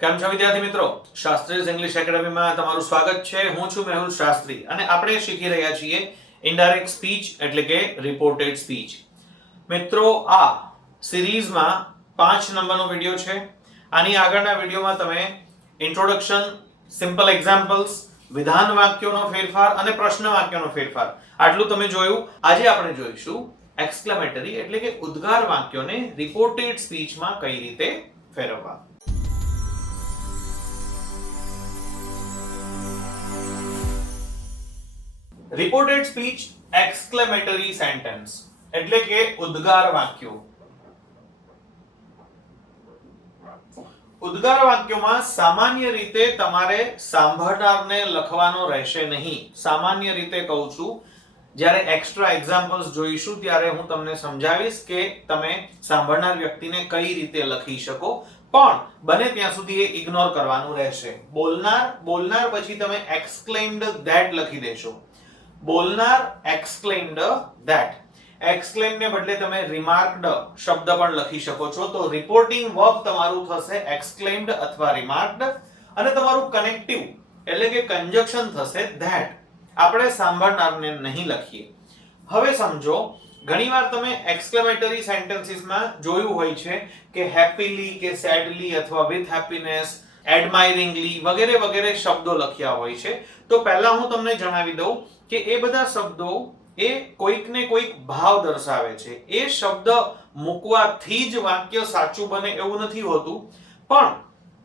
કેમ છો વિદ્યાર્થી મિત્રો? શાસ્ત્રીઝ ઇંગ્લિશ એકેડમીમાં તમારું સ્વાગત છે. હું છું મેહુલ શાસ્ત્રી અને આપણે શીખી રહ્યા છીએ ઇનડાયરેક્ટ સ્પીચ એટલે કે રિપોર્ટેડ સ્પીચ. મિત્રો, આ સિરીઝમાં 5 નંબરનો વિડિયો છે. આની આગળના વિડિયોમાં તમે ઇન્ટ્રોડક્શન, સિમ્પલ એક્ઝામ્પલ્સ, વિધાન વાક્યોનો ફેરફાર અને પ્રશ્ન વાક્યોનો ફેરફાર આટલું તમે જોયું. આજે આપણે જોઈશું એક્સક્લેમેટરી એટલે કે ઉદ્ગાર વાક્યોને રિપોર્ટેડ સ્પીચમાં કઈ રીતે ફેરવવા. રિપોર્ટેડ સ્પીચ એક્સક્લેમેટરી સેન્ટેન્સ એટલે કે ઉદ્ગાર વાક્યો. ઉદ્ગાર વાક્યોમાં સામાન્ય રીતે તમારે સાંભળનારને લખવાનો રહેશે નહીં. સામાન્ય રીતે કહું છું, જ્યારે એક્સ્ટ્રા એક્ઝામ્પલ્સ જોઈશું ત્યારે હું તમને સમજાવીશ કે તમે સાંભળનાર વ્યક્તિને કઈ રીતે લખી શકો, પણ બને ત્યાં સુધી એ ઇગ્નોર કરવાનું રહેશે. બોલનાર પછી તમે એક્સક્લેમ્ડ ધેટ લખી દેશો. બોલનાર એક્સક્લેમ્ડ ધેટ. એક્સક્લેમ ને બદલે તમે રિમાર્ક્ડ શબ્દ પણ લખી શકો છો. તો રિપોર્ટિંગ વર્બ તમારું થશે એક્સક્લેમ્ડ અથવા રિમાર્ક્ડ અને તમારું કનેક્ટિવ એટલે કે કંજક્શન થશે ધેટ. આપણે સાંભળનારને નહીં લખીએ. હવે સમજો, ઘણીવાર તમે એક્સક્લેમેટરી સેન્ટેન્સીસમાં જોયું હોય છે કે હેપીલી કે સેડલી અથવા વિથ હેપીનેસ, એડમાયરિંગલી વગેરે વગેરે શબ્દો લખ્યા હોય છે. તો પહેલા હું તમને જણાવી દઉં કે એ બધા શબ્દો એ કોઈકને કોઈક ભાવ દર્શાવે છે. એ શબ્દ મૂકવાથી જ વાક્ય સાચું બને એવું નથી હોતું, પણ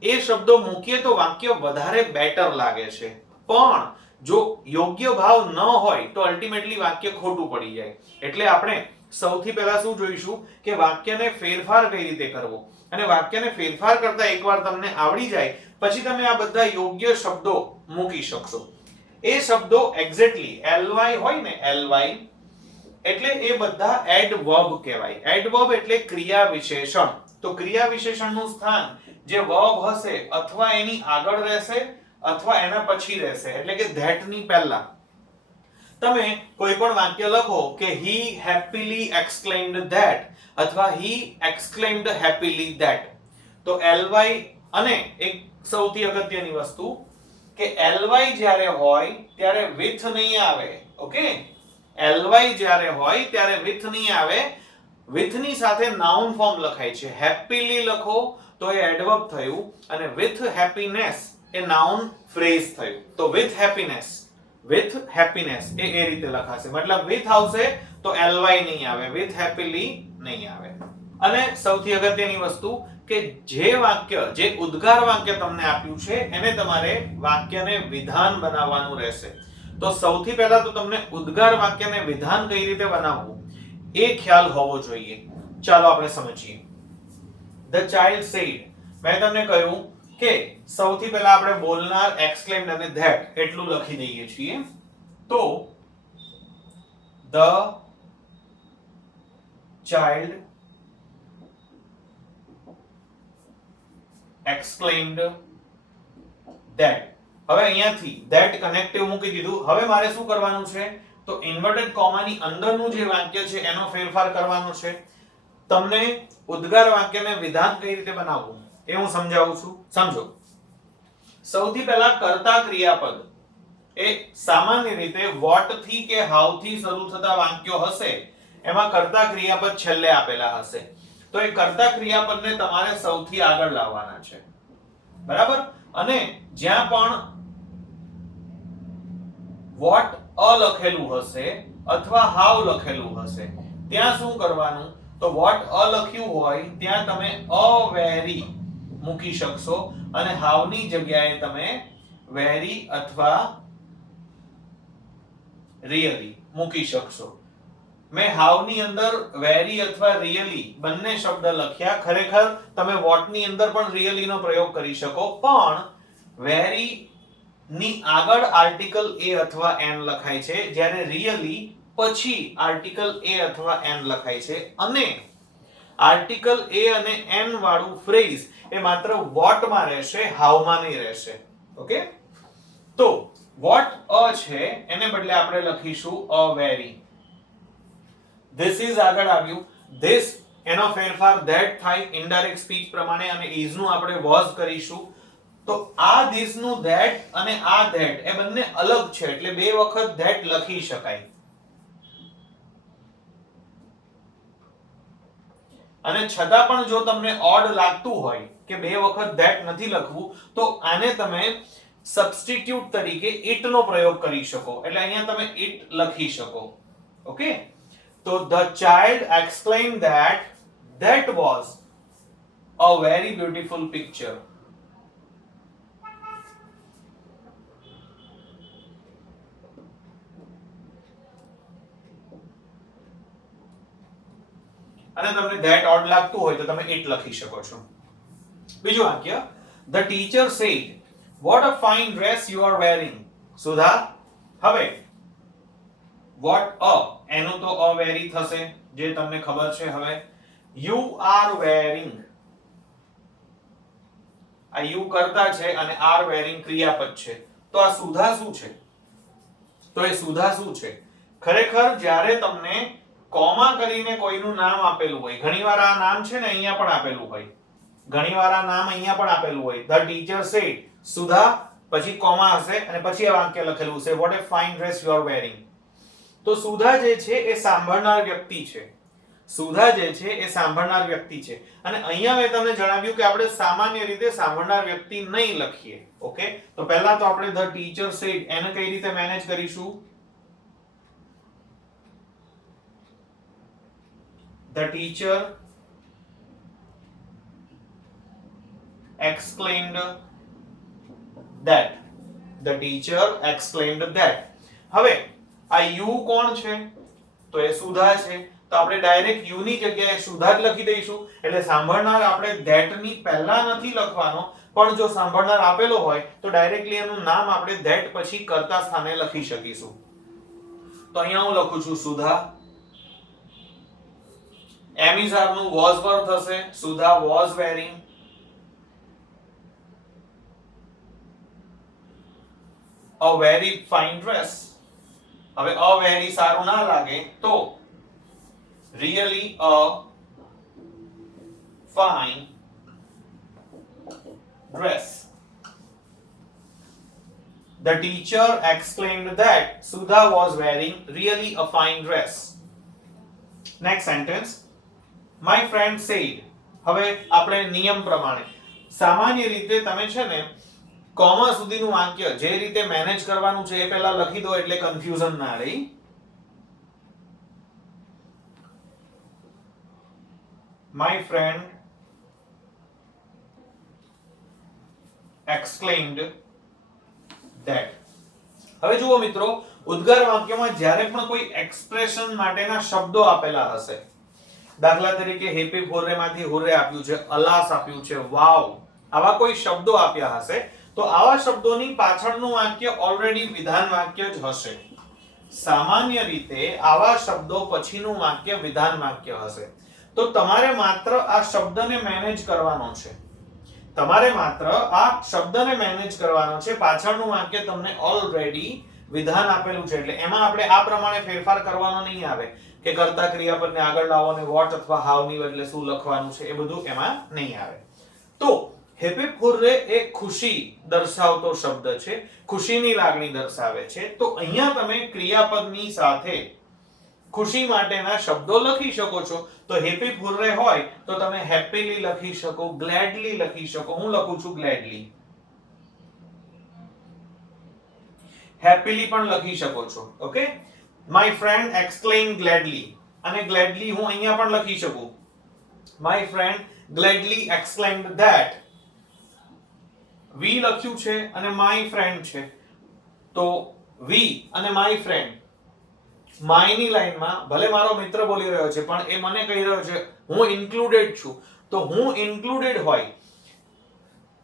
એ શબ્દો મૂકીએ તો વાક્ય વધારે બેટર લાગે છે. પણ જો યોગ્ય ભાવ ન હોય તો અલ્ટિમેટલી વાક્ય ખોટું પડી જાય. એટલે આપણે સૌથી પહેલા શું જોઈશું કે વાક્યને ફેરફાર કઈ રીતે કરવો, અને વાક્યને ફેરફાર કરતા એકવાર તમને આવડી જાય પછી તમે આ બધા યોગ્ય શબ્દો મૂકી શકશો. એ શબ્દો એક્ઝેક્ટલી ly હોય ને, ly એટલે એ બધા એડવર્બ કહેવાય. એડવર્બ એટલે ક્રિયા વિશેષણ. તો ક્રિયા વિશેષણનું સ્થાન જે વર્બ હશે અથવા એની આગળ રહેશે અથવા એના પછી રહેશે, એટલે કે ધેટ ની પહેલા. તમે કોઈ પણ વાક્ય લખો કે he happily exclaimed that અથવા he exclaimed happily that, તો ly અને એક સૌથી અગત્યની વસ્તુ કે ly જ્યારે હોય ત્યારે with નહીં આવે. ઓકે, ly જ્યારે હોય ત્યારે with નહીં આવે. with ની સાથે નાઉન ફોર્મ લખાય છે. happily લખો તો એ એડવર્બ થયું અને with happiness એ નાઉન ફ્રેઝ થયું. તો with happiness એ રીતે લખાશે. મતલબ with આવશે તો ly નહીં આવે, with happily નહીં આવે. અને સૌથી અગત્યની વસ્તુ કે જે ઉદ્ગાર વાક્ય તમને આપ્યું છે એને તમારે વાક્યને વિધાન બનાવવાનું રહેશે. તો સૌથી પહેલા તો તમને ઉદ્ગાર વાક્યને વિધાન કઈ રીતે બનાવવું એ ખ્યાલ હોવો જોઈએ. ચાલો આપણે સમજીએ. The child said. મેં તમને કહ્યું કે સૌથી પહેલા આપણે બોલનાર, એક્સક્લેમ્ડ અને ધેટ એટલું લખી દઈએ છીએ. તો the child exclaimed that. હવે અહીંયાથી that કનેક્ટિવ મૂકી દીધું. હવે મારે શું કરવાનું છે? તો ઇન્વર્ટેડ કોમાની અંદરનું જે વાક્ય છે એનો ફેરફાર કરવાનો છે. તમને ઉદ્ગાર વાક્યને વિધાન કઈ રીતે બનાવવું એ હું સમજાવું છું. સમજો. સૌથી પહેલા કર્તા ક્રિયાપદ એ સામાન્ય રીતે what થી કે how થી શરૂ થતા વાક્યો હશે એમાં કર્તા ક્રિયાપદ છેલ્લે આપેલા હશે. તો એ કર્તા ક્રિયાપદને તમારે સૌથી આગળ લાવવાના છે. બરાબર? અને જ્યાં પણ what લખેલું હશે અથવા how લખેલું હશે ત્યાં શું કરવાનું? તો what લખ્યું હોય ત્યાં તમે very મૂકી શકશો અને how ની જગ્યાએ તમે very અથવા really મૂકી શકશો. મેં how ની અંદર very અથવા really બંને શબ્દ લખ્યા. ખરેખર તમે what ની અંદર પણ really નો પ્રયોગ કરી શકો, પણ very ની આગળ આર્ટિકલ a અથવા n લખાય છે, જ્યારે really પછી આર્ટિકલ a અથવા n લખાય છે. અને આર્ટિકલ a અને n વાળું ફ્રેઝ એ માત્ર what માં રહેશે, how માં નહીં રહેશે. ઓકે, તો what છે એને બદલે આપણે લખીશું a very. this is આગળ આવ્યું. this એનો ફેરફાર that થાય ઇનડાયરેક્ટ સ્પીચ પ્રમાણે અને is નું આપણે was કરીશું. તો આ ધીસ નું ધેટ અને આ ધેટ એ બંને અલગ છે એટલે બે વખત ધેટ લખી શકાય. અને છતાં પણ જો તમને ઓડ લાગતું હોય કે બે વખત ધેટ નથી લખવું તો આને તમે સબસ્ટિટ્યુટ તરીકે ઇટ નો પ્રયોગ કરી શકો એટલે અહીંયા તમે ઇટ લખી શકો. ઓકે, તો the child exclaimed that was a very beautiful picture. અને તમને that odd લાગતું હોય તો તમે it લખી શકો છો. બીજું વાક્ય, the teacher said what a fine dress you are wearing. સુધા, હવે what a એનું તો a very થશે જે તમને ખબર છે. હવે you are wearing, આ you કરતા છે અને are wearing ક્રિયાપદ છે તો આ સુધા શું છે? તો એ સુધા શું છે? ખરેખર જ્યારે તમને કોમા કરીને કોઈનું નામ આપેલું હોય, ઘણીવાર આ નામ છે ને અહીંયા પણ આપેલું હોય, ઘણીવાર આ નામ અહીંયા પણ આપેલું હોય, the teacher said સુધા પછી કોમા હશે અને પછી આ વાક્ય લખેલું છે what a fine dress you are wearing. તો સુધા જે છે એ સાંભળનાર વ્યક્તિ છે. સુધા જે છે એ સાંભળનાર વ્યક્તિ છે અને અહીંયા મેં તમને જણાવ્યું કે આપણે સામાન્ય રીતે સાંભળનાર વ્યક્તિ નહીં લખીએ. ઓકે, તો પહેલા તો આપણે the teacher said એને કઈ રીતે મેનેજ કરીશું? The teacher exclaimed that. The teacher exclaimed that. હવે આ you કોણ છે? તો એ સુધા છે તો આપણે ડાયરેક્ટ યુ ની જગ્યાએ સુધા જ લખી દઈશું એટલે સાંભળનાર આપણે that ની પહેલા નથી લખવાનો પણ જો સાંભળનાર આપેલો હોય તો ડાયરેક્ટલી એનું નામ આપણે that પછી કર્તા સ્થાને લખી શકીશું. તો અહીંયા હું લખું છું સુધા. એમિઝાર નું was verb થશે. સુધા was wearing a very fine dress. હવે a very સારું ના લાગે તો really a fine dress. The teacher exclaimed that Sudha was wearing really a fine dress. Next sentence, my friend said. હવે આપણે નિયમ પ્રમાણે સામાન્ય રીતે તમે છે ને કોમા સુધીનું વાક્ય જે રીતે મેનેજ કરવાનું છે એ પહેલા લખી દો એટલે કન્ફ્યુઝન ના રહે. My friend exclaimed that. હવે જુઓ મિત્રો, ઉદ્ગાર વાક્યમાં જ્યારે પણ કોઈ એક્સપ્રેશન માટેના શબ્દો આપેલા હશે, દાખલા તરીકે હેપી હોર્રે માંથી હોર્રે આપ્યું છે, અલાસ આપ્યું છે, વાવ, આવા કોઈ શબ્દો આપ્યા હશે તો આવા શબ્દોની પાછળનું વાક્ય ઓલરેડી વિધાન વાક્ય જ હશે. સામાન્ય રીતે આવા શબ્દો પછીનું વાક્ય વિધાન વાક્ય હશે. તો તમારે માત્ર આ શબ્દને મેનેજ કરવાનો છે. તમારે માત્ર આ શબ્દને મેનેજ કરવાનો છે. પાછળનું વાક્ય તમને ઓલરેડી વિધાન આપેલું છે એટલે એમાં આપણે આ પ્રમાણે ફેરફાર કરવાનો નહીં આવે કે કર્તા ક્રિયાપદને આગળ લાવો અને વોટ અથવા હાવ ની બદલે શું લખવાનું છે એ બધું એમાં નહીં આવે. તો હેપી હુર્રે એ ખુશી દર્શાવતો શબ્દ છે, ખુશીની લાગણી દર્શાવે છે. તો અહીંયા તમે ક્રિયાપદની સાથે ખુશી માટેના શબ્દો લખી શકો છો. તો હેપી હુર્રે હોય તો તમે હેપીલી લખી શકો, ગ્લેડલી લખી શકો. હું લખું છું ગ્લેડલી. હેપીલી પણ લખી શકો છો. Okay, my friend exclaim gladly અને ગ્લેડલી હું અહીંયા પણ લખી શકું. My friend gladly exclaimed that. We લખ્યું છે અને માય ફ્રેન્ડ છે તો વી અને માય ફ્રેન્ડ. માય ની લાઈનમાં ભલે મારો મિત્ર બોલી રહ્યો છે પણ એ મને કહી રહ્યો છે હું ઇન્ક્લુડેડ છું. તો હું ઇન્ક્લુડેડ હોય,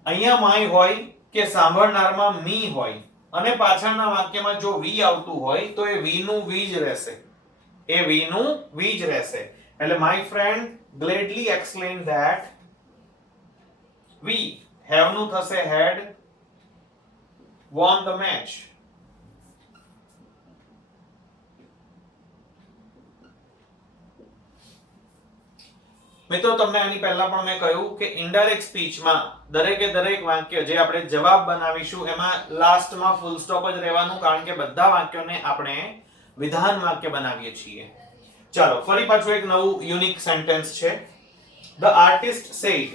અહીંયા માય હોય કે સાંભળનારમાં મી હોય અને પાછળના વાક્યમાં જો વી આવતું હોય તો એ વી નું વી જ રહેશે. એ વી નું વી જ રહેશે. એટલે my friend gladly explain that we have નું થશે had won the match. મિત્રો તમને આની પહેલા પણ મેં કહ્યું કે ઇનડાયરેક્ટ સ્પીચમાં દરેકે દરેક વાક્ય જે આપણે જવાબ બનાવીશું એમાં લાસ્ટમાં ફૂલ સ્ટોપ જ રહેવાનું, કારણ કે બધા વાક્યોને આપણે વિધાન વાક્ય બનાવીએ છીએ. ચાલો ફરી પાછું એક નવું યુનિક સેન્ટેન્સ છે. The artist said.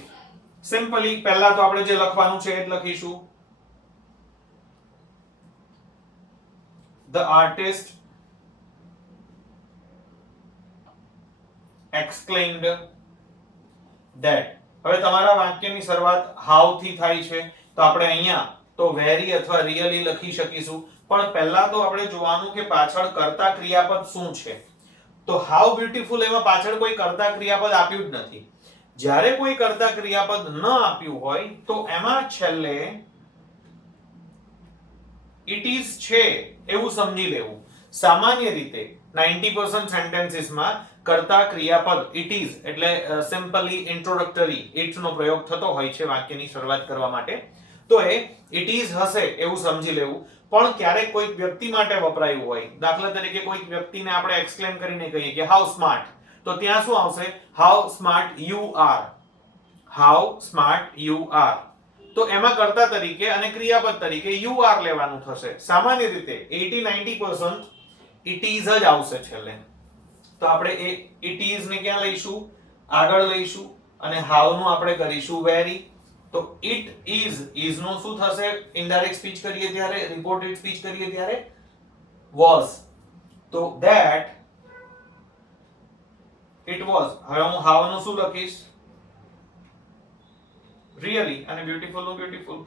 સિમ્પલી પહેલા તો આપણે જે લખવાનું છે એ જ લખીશું. The artist exclaimed that. હવે તમારા વાક્યની શરૂઆત how થી થાય છે તો આપણે અહીંયા તો very અથવા really લખી શકીશું, પણ પહેલા તો આપણે જોવાનું કે પાછળ કર્તા ક્રિયાપદ શું છે. તો how beautiful એમાં પાછળ કોઈ કર્તા ક્રિયાપદ આપ્યું જ નથી. જ્યારે કોઈ કર્તા ક્રિયાપદ ન આપ્યું હોય તો એમાં છેલ્લે it is છે એવું સમજી લેવું. સામાન્ય રીતે 90% સેન્ટેન્સીસમાં કર્તા ક્રિયાપદ it is એટલે સિમ્પલી ઇન્ટ્રોડક્ટરી it નો પ્રયોગ થતો હોય છે વાક્યની શરૂઆત કરવા માટે, તો એ it is હશે એવું સમજી લેવું. પણ ક્યારેક કોઈક વ્યક્તિ માટે વપરાયું હોય, દાખલા તરીકે કોઈક વ્યક્તિને આપણે એક્સક્લેમ કરીને કહીએ કે how smart, તો ત્યાં શું આવશે? how smart you are. how smart you are. તો એમાં કર્તા તરીકે અને ક્રિયાપદ તરીકે you are લેવાનું થશે. સામાન્ય રીતે 80-90% it is જ આવશે છેલ્લે. તો આપણે એ it is ને ક્યાં લઈશું? આગળ લઈશું અને how નું આપણે કરીશું very. તો it is નું શું થશે? ઇનડાયરેક્ટ સ્પીચ કરીએ ત્યારે, રિપોર્ટેડ સ્પીચ કરીએ ત્યારે was. તો that it was. હવે હું how નું શું લખીશ? really અને beautiful નું beautiful.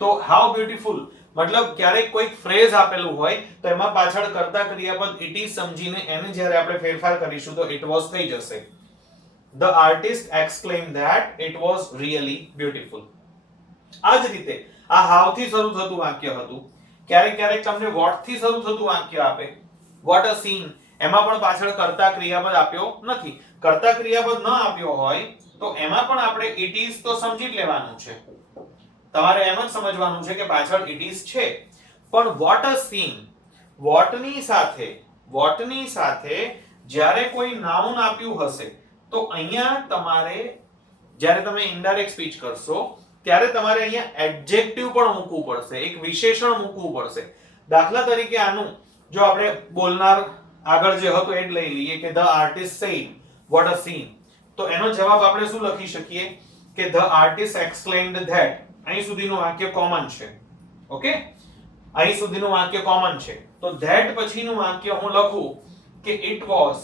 તો how beautiful મતલબ ક્યારેક કોઈક ફ્રેઝ આપેલું હોય તો એમાં પાછળ કર્તા ક્રિયાપદ it is સમજીને એને જ્યારે આપણે ફેરફાર કરીશું તો it was થઈ જશે. The artist exclaimed that it was really beautiful. આ જ રીતે આ how થી શરૂ થતું વાક્ય હતું. ક્યારેક ક્યારેક તમને what થી શરૂ થતું વાક્ય આપે, what a scene, એમાં પણ પાછળ કર્તા ક્રિયાપદ આપ્યો નથી. કર્તા ક્રિયાપદ ન આપ્યો હોય તો એમાં પણ આપણે it is તો સમજી જ લેવાનું છે. તમારે એમ જ સમજવાનું છે કે પાછળ it is છે, પણ what a scene, what ની સાથે જ્યારે કોઈ નાઉન આપ્યું હશે તો અહીંયા તમારે જ્યારે તમે ઇનડાયરેક્ટ સ્પીચ કરશો ત્યારે તમારે અહીંયા એડજેક્ટિવ પણ મૂકવું પડશે, એક વિશેષણ મૂકવું પડશે. દાખલા તરીકે આનું જો આપણે બોલનાર આગળ જે હતો એ જ લઈ લઈએ કે the artist said what a scene, તો એનો જવાબ આપણે શું લખી શકીએ કે the artist exclaimed that. અહીં સુધીનું વાક્ય કોમન છે. ઓકે, અહીં સુધીનું વાક્ય કોમન છે. તો that પછીનું વાક્ય હું લખું કે it was.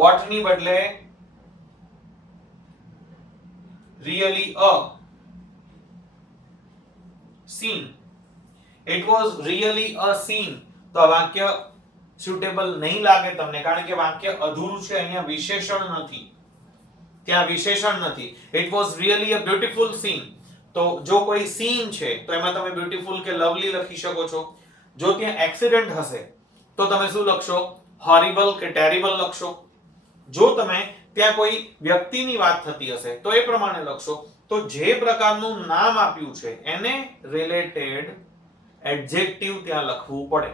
what ની બદલે really a scene. it was really a scene. તો આ વાક્ય સુટેબલ નહીં લાગે તમને, કારણ કે વાક્ય અધૂરું છે, અહીંયા વિશેષણ નથી, ત્યાં વિશેષણ નથી. it was really a beautiful scene. તો જો કોઈ સીન છે તો એમાં તમે બ્યુટીફુલ કે લવલી લખી શકો છો. જો ત્યાં એક્સિડન્ટ હશે તો તમે શું લખશો? હોરિબલ કે ટેરિબલ લખશો. જો તમે ત્યાં કોઈ વ્યક્તિની વાત થતી હશે તો એ પ્રમાણે લખશો. તો જે પ્રકારનું નામ આપ્યું છે એને રિલેટેડ એડજેક્ટિવ ત્યાં લખવું પડે.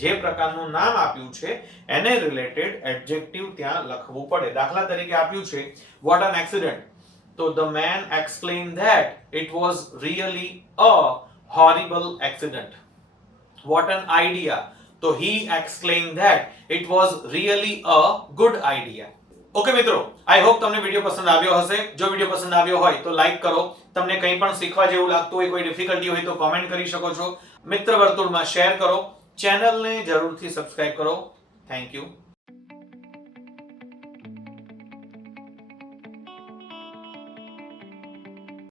જે પ્રકારનું નામ આપ્યું છે એને રિલેટેડ એડજેક્ટિવ ત્યાં લખવું પડે. દાખલા તરીકે આપ્યું છે what an accident, તો the man exclaimed that it was really a horrible accident. what an idea, તો he exclaimed that it was really a good idea. Okay મિત્રો, આઈ હોપ તમને વિડિયો પસંદ આવ્યો હશે. જો વિડિયો પસંદ આવ્યો હોય તો લાઈક કરો. તમને કંઈ પણ શીખવા જેવું લાગતું હોય, કોઈ ડિફિકલ્ટી હોય તો કોમેન્ટ કરી શકો છો. મિત્ર વર્તુળમાં શેર કરો. ચેનલને જરૂરથી સબસ્ક્રાઇબ કરો. Thank you.